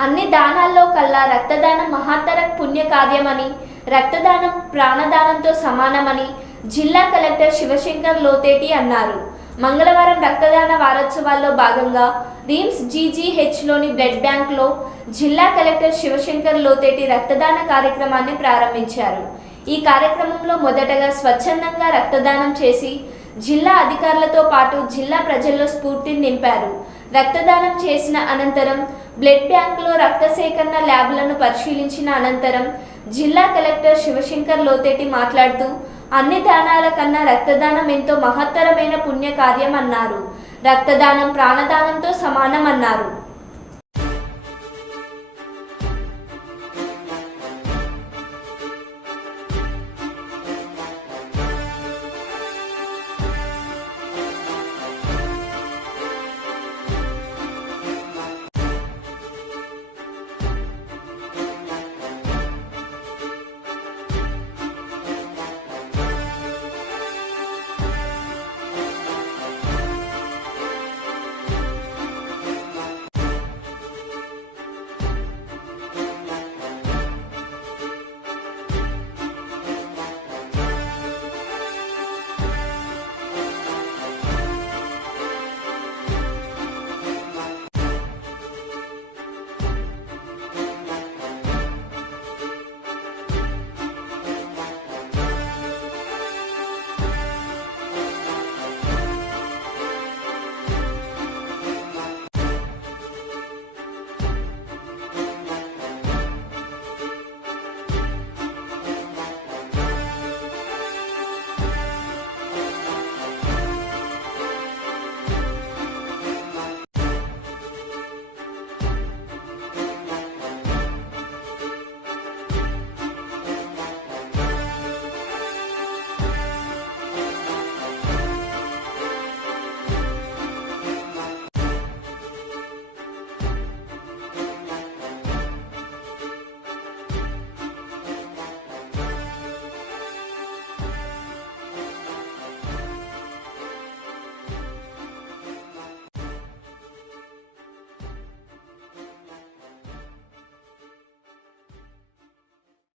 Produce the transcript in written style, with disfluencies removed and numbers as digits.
అన్ని దానాల్లో కల్లా రక్తదానం మహత్తర పుణ్యకార్యమని, రక్తదానం ప్రాణదానంతో సమానమని జిల్లా కలెక్టర్ శివశంకర్ లోతేటి అన్నారు. మంగళవారం రక్తదాన వారోత్సవాల్లో భాగంగా రిమ్స్ జీజీహెచ్లోని బ్లడ్ బ్యాంక్లో జిల్లా కలెక్టర్ శివశంకర్ లోతేటి రక్తదాన కార్యక్రమాన్ని ప్రారంభించారు. ఈ కార్యక్రమంలో మొదటగా స్వచ్ఛందంగా రక్తదానం చేసి జిల్లా అధికారులతో పాటు జిల్లా ప్రజల్లో స్ఫూర్తిని నింపారు. రక్తదానం చేసిన అనంతరం బ్లడ్ బ్యాంకులో రక్త సేకరణ ల్యాబ్లను పరిశీలించిన అనంతరం జిల్లా కలెక్టర్ శివశంకర్ లోతేటి మాట్లాడుతూ అన్ని దానాల కన్నా రక్తదానం ఎంతో మహత్తరమైన పుణ్యకార్యం అన్నారు. రక్తదానం ప్రాణదానంతో సమానం అన్నారు.